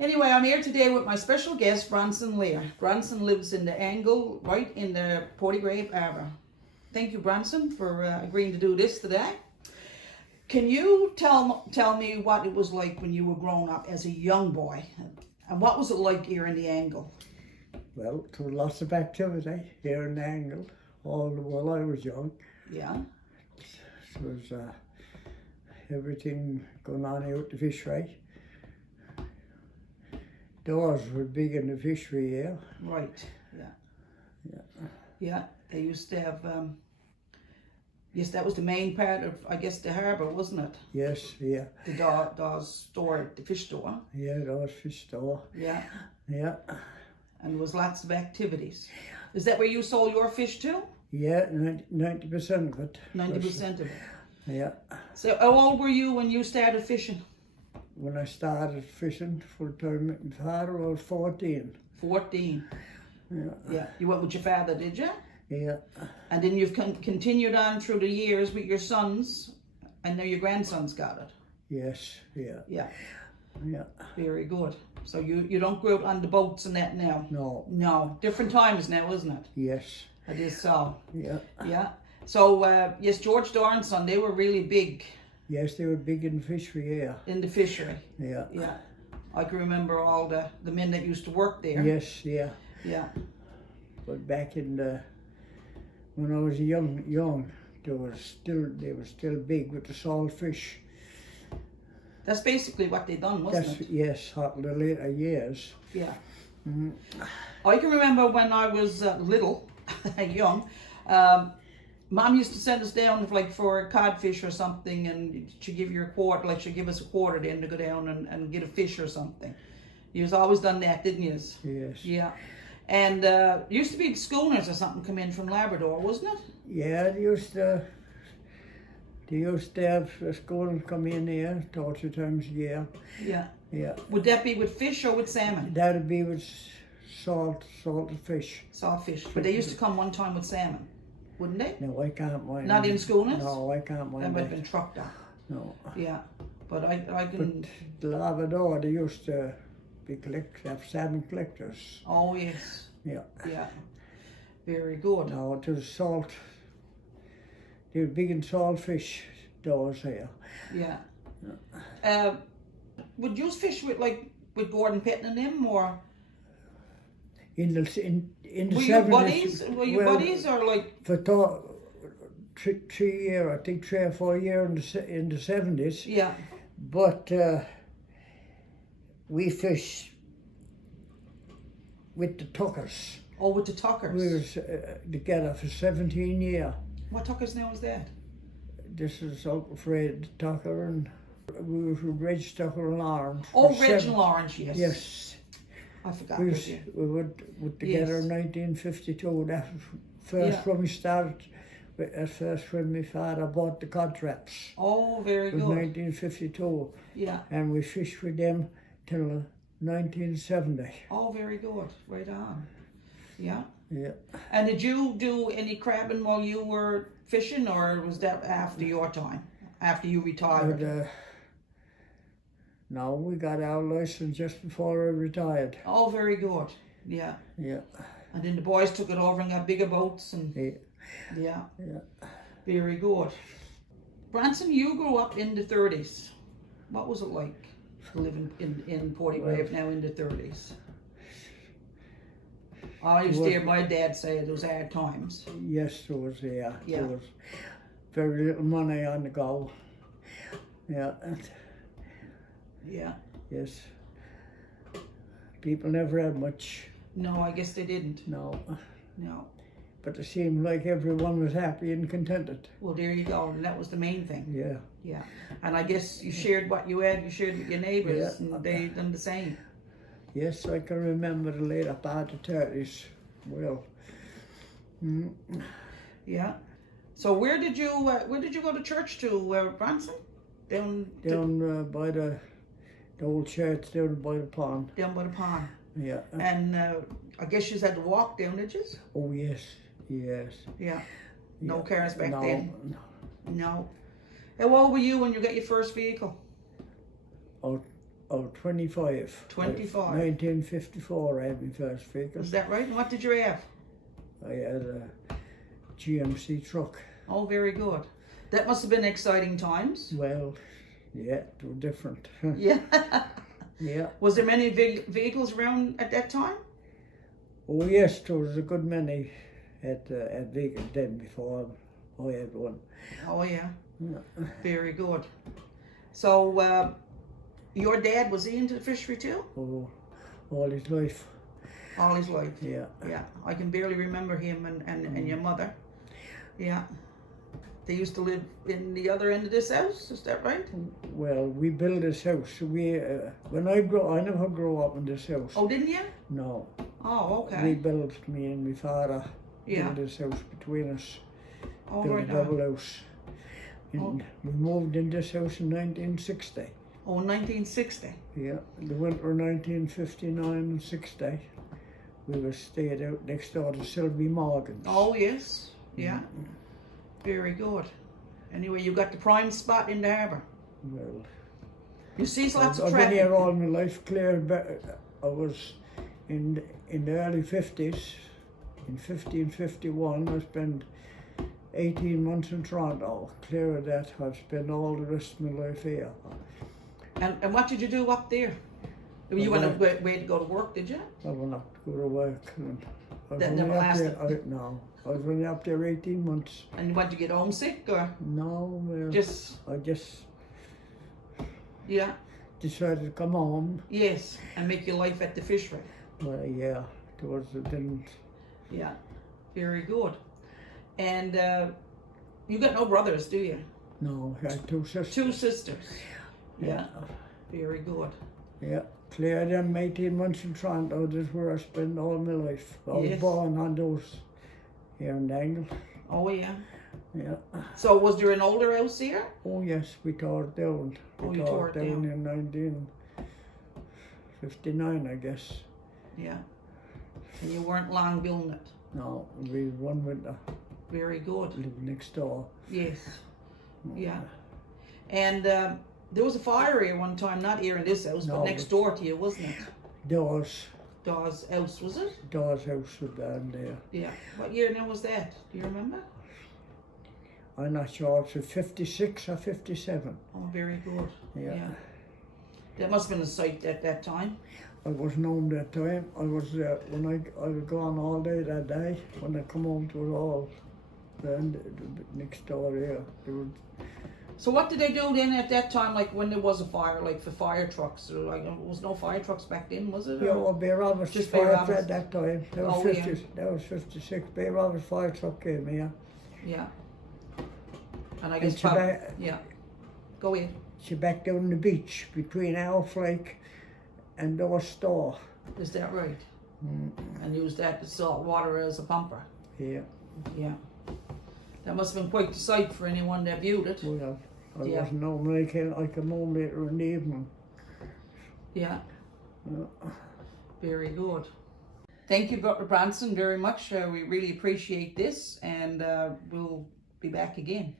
Anyway, I'm here today with my special guest, Bronson Lear. Bronson lives in the Angle, right in the Portygrave Harbour. Thank you, Bronson, for agreeing to do this today. Can you tell me what it was like when you were growing up as a young boy? And what was it like here in the Angle? Well, there was lots of activity here in the Angle, all while I was young. Yeah. There was everything going on out the fishery. Doors were big in the fishery here. Right. Yeah. Yeah. Yeah. They used to have. Yes, that was the main part of, I guess, the harbour, wasn't it? Yes, yeah. The Dawes store, the fish store. Yeah, Dawes fish store. Yeah. Yeah. And there was lots of activities. Is that where you sold your fish too? Yeah, 90% of it. 90% of it. Yeah. So how old were you when you started fishing? When I started fishing full time with my father, I was 14. 14. Yeah. Yeah. You went with your father, did you? Yeah. And then you've continued on through the years with your sons, and now your grandsons got it. Yes, yeah. Yeah. Yeah. Very good. So you don't go out on the boats and that now? No. No. Different times now, isn't it? Yes. It is so. Yeah. Yeah. So, yes, George Dornson, they were really big. Yes, they were big in the fishery here. In the fishery. Yeah. Yeah. I can remember all the men that used to work there. Yes, yeah. Yeah. But back in the, when I was young, they were still big with the salt fish. That's basically what they done, wasn't it? Yes, in the later years. Yeah. Mm. I can remember when I was little, young, Mom used to send us down for a codfish or something, and she'd give you a quarter, like she'd give us a quarter then to go down and get a fish or something. You've always done that, didn't you? Yes. Yeah. And used to be schooners or something come in from Labrador, wasn't it? Yeah, they used to have a schooner come in here 2 times a year. Yeah. Yeah. Would that be with fish or with salmon? That'd be with salted fish. Salt fish. But they used to come one time with salmon, wouldn't they? No, I can't mind. Not in schooners? No, I can't mind. That might have been trucked up. No. Yeah. But I can... But the Labrador, they used to have salmon collectors. Oh, yes. Yeah. Yeah. Very good. No, it was salt. They were big in salt fish doors here. Yeah. Would you fish with Gordon Pitton and them, or In the were 70s. buddies? Were you buddies or like? For 3 year, I think 3 or 4 years in the 70s. Yeah. But we fished with the Tuckers. Oh, with the Tuckers. We was together for 17 years. What Tuckers now is that? This is Uncle Fred Tucker, and we was with Reg Tucker and Lawrence. Oh, Reginald Lawrence, yes. Yes. I forgot. We that, went together Yes. in 1952. That was first when we started. At first when my father bought the cod traps. Oh, very It was good. 1952. Yeah. And we fished with them till 1970. Oh, very good. Right on. Yeah. Yeah. And did you do any crabbing while you were fishing, or was that after your time? After you retired? But, no, we got our license just before I retired. Oh, very good. Yeah. Yeah. And then the boys took it over and got bigger boats and Yeah. yeah. Yeah. Very good. Bronson, you grew up in the 30s. What was it like living in Portygrave now in the 30s? I used to hear my dad say it was hard times. Yes, there was, yeah. Yeah. There was very little money on the go. Yeah. Yeah. Yes. People never had much. No, I guess they didn't. No. No. But it seemed like everyone was happy and contented. Well, there you go. And that was the main thing. Yeah. Yeah. And I guess you shared what you had, you shared with your neighbours, Yeah. and they done the same. Yes, I can remember the later part of the 30s. Well. Mm. Yeah. So where did you go to church to, Bronson? Down By the old church down by the pond. down by the pond. Yeah. And I guess you had to walk down, did you? Oh yes, yes. Yeah. No Yeah. cars back No, then. no. No. How old were you when you got your first vehicle? Oh, Oh, 25. 25. 1954 I had my first vehicle. Is that right? And what did you have? I had a GMC truck. Oh, very good. That must have been exciting times. Well, yeah, they were different. Yeah. Yeah. Was there many vehicles around at that time? Oh yes, there was a good many at vehicles then before I had one. Oh, yeah. Yeah. Very good. So, your dad, was he into the fishery too? Oh, all his life. All his life? Yeah. Yeah. I can barely remember him and your mother. Yeah. They used to live in the other end of this house, is that right? Well, we built this house. I never grew up in this house. Oh, didn't you? No. Oh, okay. We built, me and my father, Yeah. built this house between us. Oh, Built right a now. double house. Oh. We moved in this house in 1960. Oh, 1960. Yeah, the winter 1959 and 60. We were stayed out next door to Sylvie Morgan's. Oh, yes. Yeah. Very good. Anyway, you got the prime spot in the harbour. Well, You see lots of I've been traffic. here all my life, Claire. I was in the early 50s. In 1551, I spent 18 months in Toronto. Clear of that, I've spent all the rest of my life here. And what did you do up there? You went away to go to work, did you? I went up to go to work. And I was That only never up lasted. there, no, I was only up there 18 months. And what, you get homesick or No, well, just, I just yeah, decided to come home. yes, and make your life at the fishery. Well, yeah, towards the didn't. Yeah, very good. And you got no brothers, do you? No, I had two sisters. Two sisters. Yeah, very good. Yeah, Claire, them 18 months in Toronto, that's where I spent all my life. I was Yes. born on those here in Dangle. Oh, yeah. Yeah. So was there an older house here? Oh yes, we tore it down. Oh, We you tore it down. in 1959, I guess. Yeah. And you weren't long building it. No, we one winter Very good. lived next door. Yes. Yeah. And there was a fire here one time, not here in this house, but No, next but- door to you, wasn't it? Dawes Dawes' house, was it? house was down there. Yeah. What year now was that? Do you remember? I'm not sure, it's a 56 or 57. Oh, very good. Yeah. That must have been a sight at that time. I wasn't home that time. I was when I was gone all day that day. When I come home to it all, then next door here. There was, So what did they do then at that time, like when there was a fire, like for fire trucks? Or like, there was no fire trucks back then, was it? yeah, Or- well, Bay Roberts Just fire Bay truck Roberts. at that time. That was Oh, 50. yeah. That was 56. Bay Roberts fire truck came here. Yeah. And I And guess she, probably, back, yeah. Go in. she back down the beach between our flake and our store. Is that right? Mm. And used that salt water as a pumper. Yeah. Yeah. That must have been quite the sight for anyone that viewed it. Well, I Yeah. wasn't home when I came home later in the evening. Yeah. Yeah. Very good. Thank you, Bronson, very much. We really appreciate this, and we'll be back again.